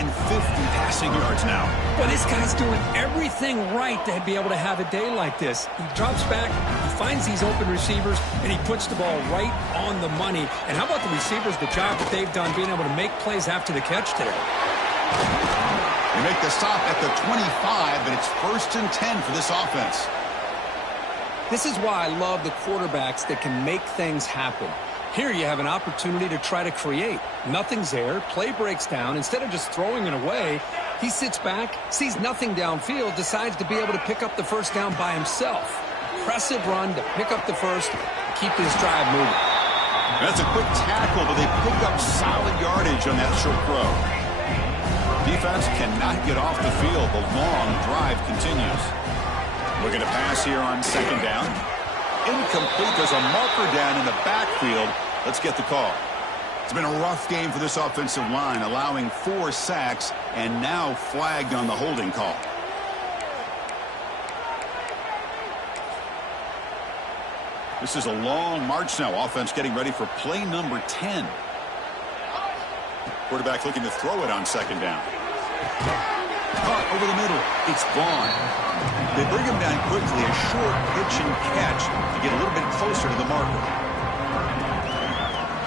passing yards now. Well, this guy's doing everything right to be able to have a day like this. He drops back, he finds these open receivers, and he puts the ball right on the money. And how about the receivers, the job that they've done being able to make plays after the catch today? They make the stop at the 25, but it's 1st and 10 for this offense. This is why I love the quarterbacks that can make things happen. Here you have an opportunity to try to create. Nothing's there. Play breaks down. Instead of just throwing it away, he sits back, sees nothing downfield, decides to be able to pick up the first down by himself. Impressive run to pick up the first, keep this drive moving. That's a quick tackle, but they pick up solid yardage on that short throw. Defense cannot get off the field. The long drive continues. Looking to pass here on second down. Incomplete. There's a marker down in the backfield. Let's get the call. It's been a rough game for this offensive line, allowing 4 sacks and now flagged on the holding call. This is a long march now. Offense getting ready for play number 10. Quarterback looking to throw it on second down. Caught over the middle. It's gone. They bring him down quickly. A short pitch and catch to get a little bit closer to the marker.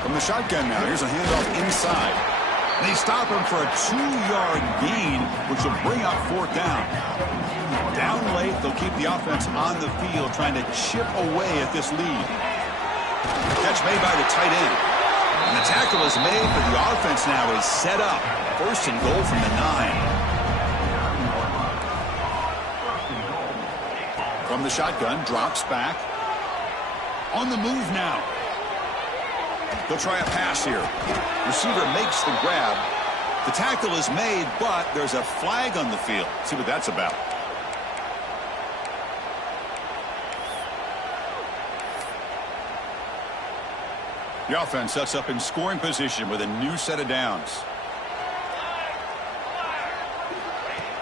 From the shotgun now, here's a handoff inside. They stop him for a 2-yard gain, which will bring up 4th down. Down late, they'll keep the offense on the field, trying to chip away at this lead. Catch made by the tight end. And the tackle is made, but the offense now is set up. 1st and goal from the 9. From the shotgun, drops back. On the move now. They'll try a pass here. Receiver makes the grab. The tackle is made, but there's a flag on the field. See what that's about. The offense sets up in scoring position with a new set of downs.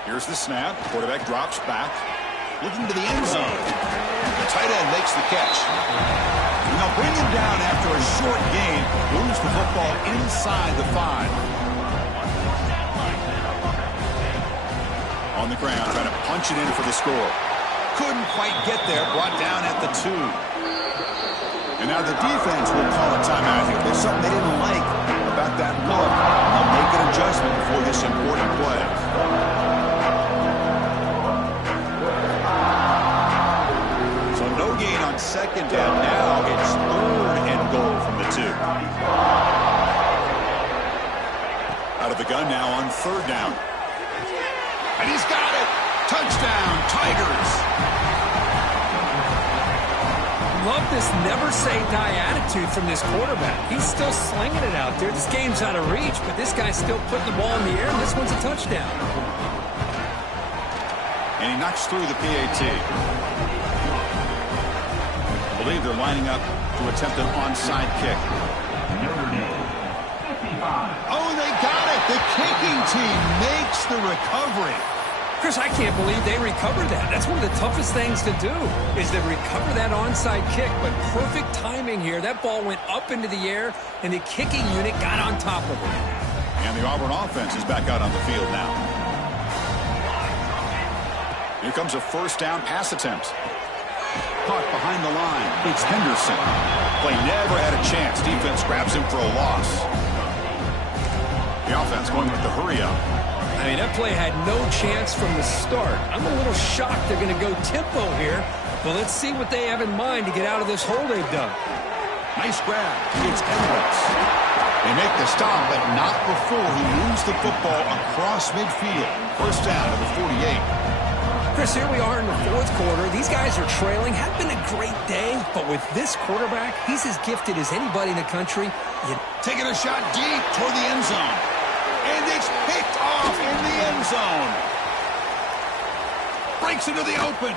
Here's the snap. Quarterback drops back. Looking to the end zone. The tight end makes the catch. And they'll bring him down after a short gain. Moves the football inside the 5. On the ground, trying to punch it in for the score. Couldn't quite get there. Brought down at the 2. And now the defense will call a timeout here. There's something they didn't like about that look. They'll make an adjustment for this important play. So no gain on second down. Now it's 3rd and goal from the 2. Out of the gun now on 3rd down. And he's got it. Touchdown, Tigers. Love this never-say-die attitude from this quarterback. He's still slinging it out there. This game's out of reach, but this guy's still putting the ball in the air, and this one's a touchdown. And he knocks through the PAT. I believe they're lining up to attempt an onside kick. Oh, they got it! The kicking team makes the recovery. Chris, I can't believe they recovered that. That's one of the toughest things to do, is to recover that onside kick. But perfect timing here. That ball went up into the air, and the kicking unit got on top of it. And the Auburn offense is back out on the field now. Here comes a 1st down pass attempt. Caught behind the line. It's Henderson. Play never had a chance. Defense grabs him for a loss. The offense going with the hurry-up. I mean, that play had no chance from the start. I'm a little shocked they're going to go tempo here, but let's see what they have in mind to get out of this hole they've done. Nice grab. It's Edwards. They make the stop, but not before he moves the football across midfield. 1st down to the 48. Chris, here we are in the 4th quarter. These guys are trailing. Hadn't been a great day, but with this quarterback, he's as gifted as anybody in the country. Taking a shot deep toward the end zone. And it's picked off in the end zone. Breaks into the open.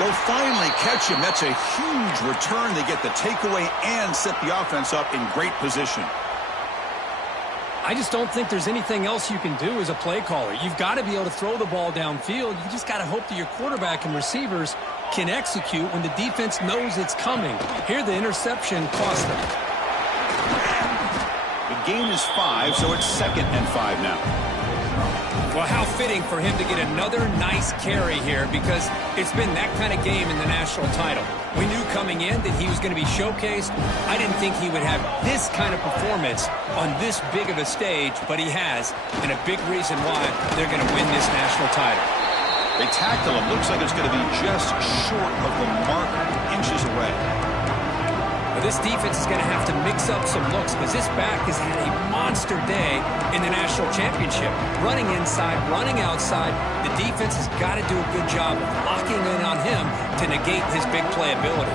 They'll finally catch him. That's a huge return. They get the takeaway and set the offense up in great position. I just don't think there's anything else you can do as a play caller. You've got to be able to throw the ball downfield. You just got to hope that your quarterback and receivers can execute when the defense knows it's coming. Here, the interception cost them. The gain is 5, so it's 2nd and 5 now. Well, how fitting for him to get another nice carry here, because it's been that kind of game in the national title. We knew coming in that he was going to be showcased. I didn't think he would have this kind of performance on this big of a stage, but he has, and a big reason why they're going to win this national title. They tackle him. Looks like it's going to be just short of the mark, inches away. Well, this defense is going to have to mix up some looks, because this back has had a monster day in the national championship. Running inside, running outside. The defense has got to do a good job of locking in on him to negate his big play ability.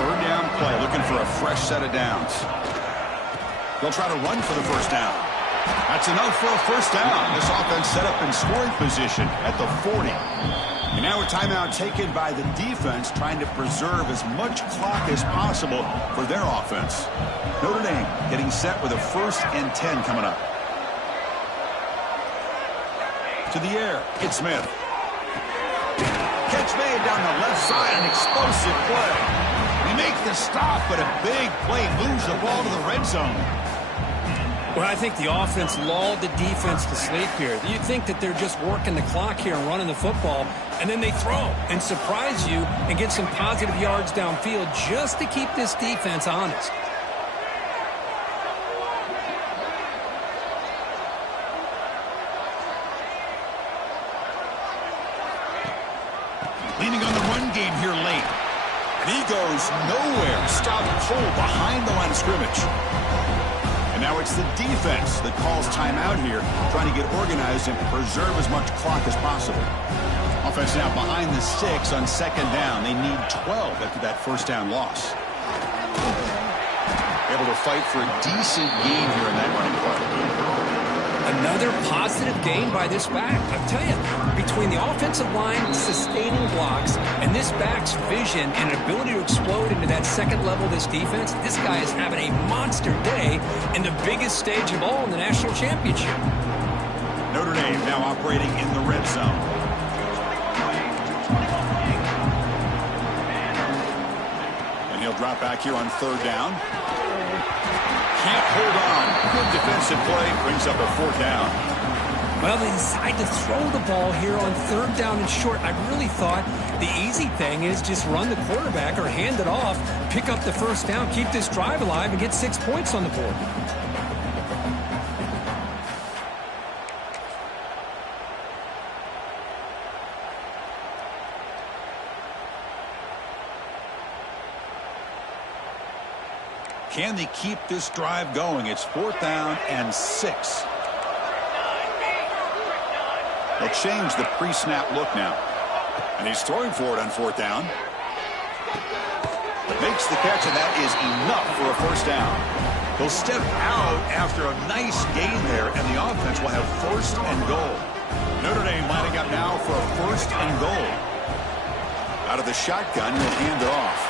3rd down play, looking for a fresh set of downs. They'll try to run for the first down. That's enough for a first down. This offense set up in scoring position at the 40. And now a timeout taken by the defense, trying to preserve as much clock as possible for their offense. Notre Dame getting set with a 1st and 10 coming up. To the air, it's Smith. Catch made down the left side, an explosive play. He makes the stop, but a big play moves the ball to the red zone. Well, I think the offense lulled the defense to sleep here. You think that they're just working the clock here and running the football, and then they throw and surprise you and get some positive yards downfield just to keep this defense honest. Leaning on the run game here late. And he goes nowhere. Stopped cold behind the line of scrimmage. And now it's the defense that calls timeout here, trying to get organized and preserve as much clock as possible. Offense now behind the 6 on 2nd down. They need 12 after that first down loss. Able to fight for a decent gain here in that running play. Another positive gain by this back. I tell you, between the offensive line sustaining blocks and this back's vision and ability to explode into that second level of this defense, this guy is having a monster day in the biggest stage of all in the national championship. Notre Dame now operating in the red zone. And he'll drop back here on 3rd down. Can't hold on. Good defensive play. Brings up a 4th down. Well, they decide to throw the ball here on 3rd down and short. I really thought the easy thing is just run the quarterback or hand it off, pick up the first down, keep this drive alive, and get 6 points on the board. Can they keep this drive going? It's 4th down and 6. They'll change the pre-snap look now. And he's throwing for it on 4th down. Makes the catch, and that is enough for a first down. They'll step out after a nice gain there, and the offense will have 1st and goal. Notre Dame lining up now for a 1st and goal. Out of the shotgun, he'll hand it off.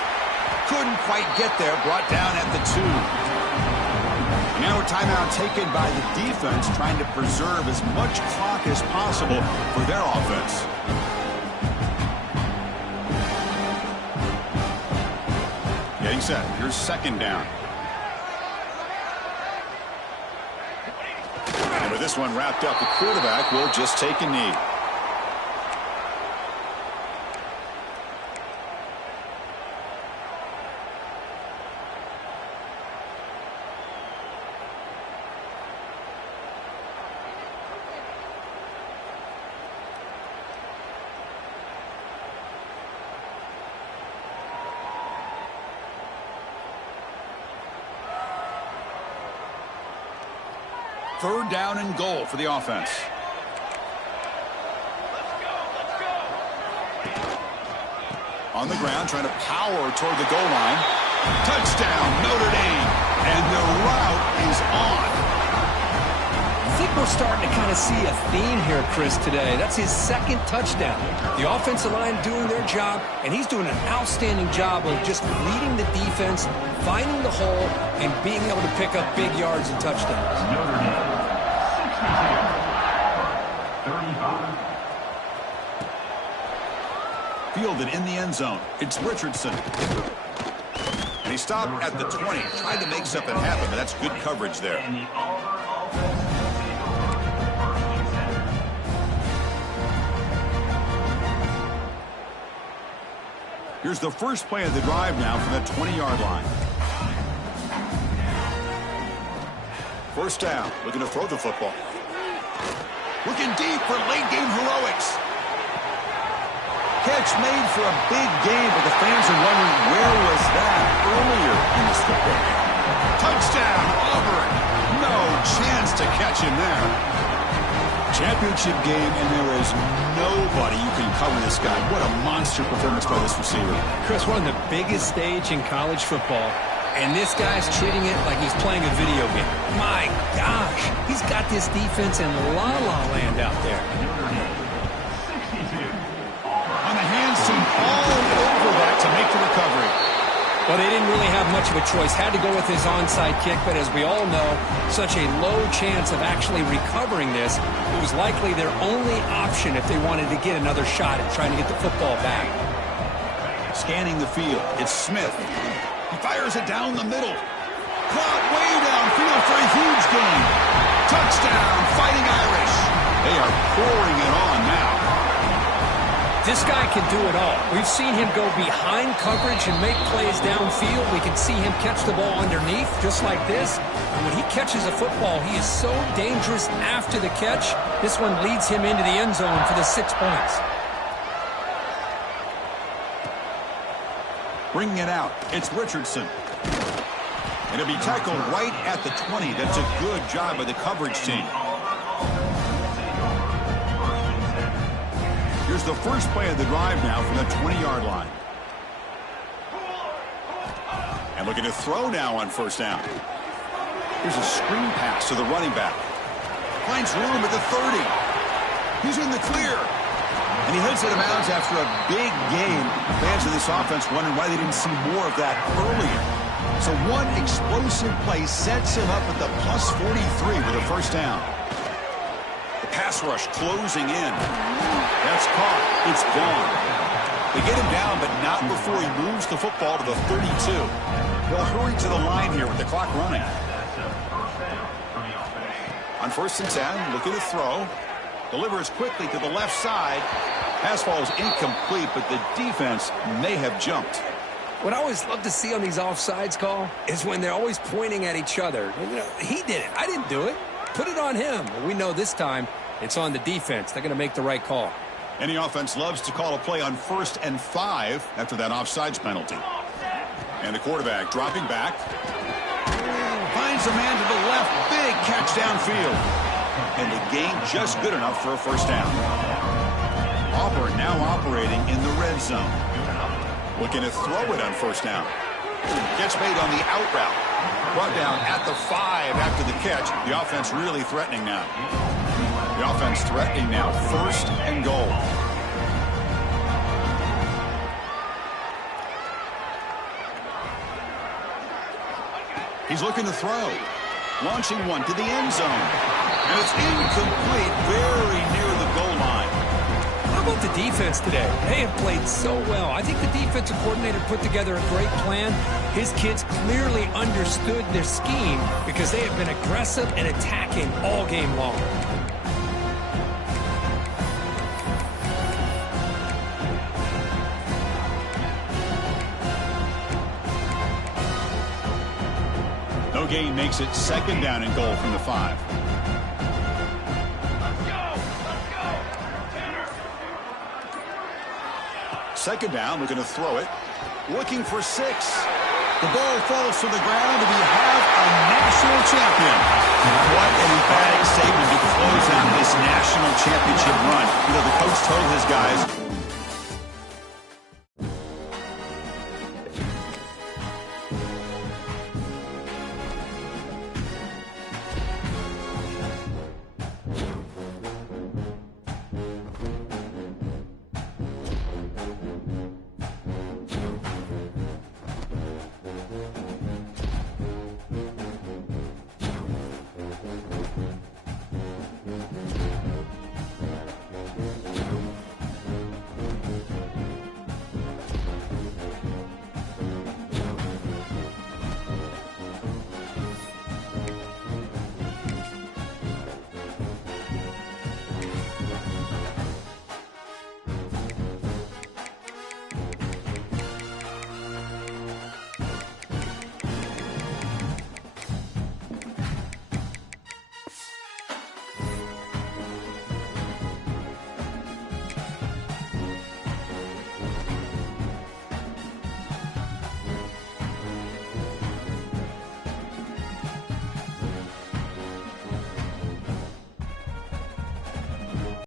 Couldn't quite get there, brought down at the 2. Now a timeout taken by the defense, trying to preserve as much clock as possible for their offense. Getting set. Here's 2nd down. And with this one wrapped up, the quarterback will just take a knee. Third down and goal for the offense. On the ground, trying to power toward the goal line. Touchdown, Notre Dame. And the route is on. I think we're starting to kind of see a theme here, Chris, today. That's his 2nd touchdown. The offensive line doing their job, and he's doing an outstanding job of just leading the defense, finding the hole, and being able to pick up big yards and touchdowns. Notre Dame, 65. Fielded in the end zone. It's Richardson. And he stopped at the 20. Tried to make something happen, but that's good coverage there. And the Auburn offense. Here's the first play of the drive now from that 20-yard line. First down, looking to throw the football. Looking deep for late-game heroics. Catch made for a big game, but the fans are wondering where was that earlier in this football game. Touchdown, Auburn. No chance to catch him there. Championship game, and there is nobody you can cover this guy. What a monster performance by this receiver. Chris, we're on the biggest stage in college football, And this guy's treating it like he's playing a video game. My gosh, he's got this defense in la-la land out there. On the hands team all over that to make the recovery. Well, they didn't really have much of a choice. Had to go with his onside kick, but as we all know, such a low chance of actually recovering this. It was likely their only option if they wanted to get another shot at trying to get the football back. Scanning the field, it's Smith. He fires it down the middle. Caught way downfield for a huge gain. Touchdown, Fighting Irish. They are pouring it on now. This guy can do it all. We've seen him go behind coverage and make plays downfield. We can see him catch the ball underneath, just like this. And when he catches a football, he is so dangerous after the catch. This one leads him into the end zone for the 6 points. Bringing it out, it's Richardson. And it'll be tackled right at the 20. That's a good job by the coverage team. Here's the first play of the drive now from the 20-yard line. And looking to throw now on first down. Here's a screen pass to the running back. Finds room at the 30. He's in the clear. And he heads out of bounds after a big game. Fans of this offense wondering why they didn't see more of that earlier. So one explosive play sets him up at the plus 43 with a first down. The pass rush closing in. That's caught. It's gone. They get him down, but not before he moves the football to the 32. They'll hurry to the line here with the clock running. On first and 10, looking to throw. Delivers quickly to the left side. Pass ball is incomplete, but the defense may have jumped. What I always love to see on these offsides call is when they're always pointing at each other. You know, he did it. I didn't do it. Put it on him. We know this time it's on the defense. They're going to make the right call. Any offense loves to call a play on 1st and 5 after that offsides penalty. And the quarterback dropping back. Finds a man to the left. Big catch downfield. And the gain just good enough for a first down. Auburn now operating in the red zone. Looking to throw it on first down. Gets made on the out route. Brought down at the 5 after the catch. The offense really threatening now. The offense threatening now. 1st and goal. He's looking to throw. Launching one to the end zone. And it's incomplete, very near the goal line. How about the defense today? They have played so well. I think the defensive coordinator put together a great plan. His kids clearly understood their scheme because they have been aggressive and attacking all game long. No gain makes it 2nd down and goal from the 5. Second down, looking to throw it. Looking for 6. The ball falls to the ground, and we have a national champion. What an emphatic statement to close out this national championship run. You know, the coach told his guys,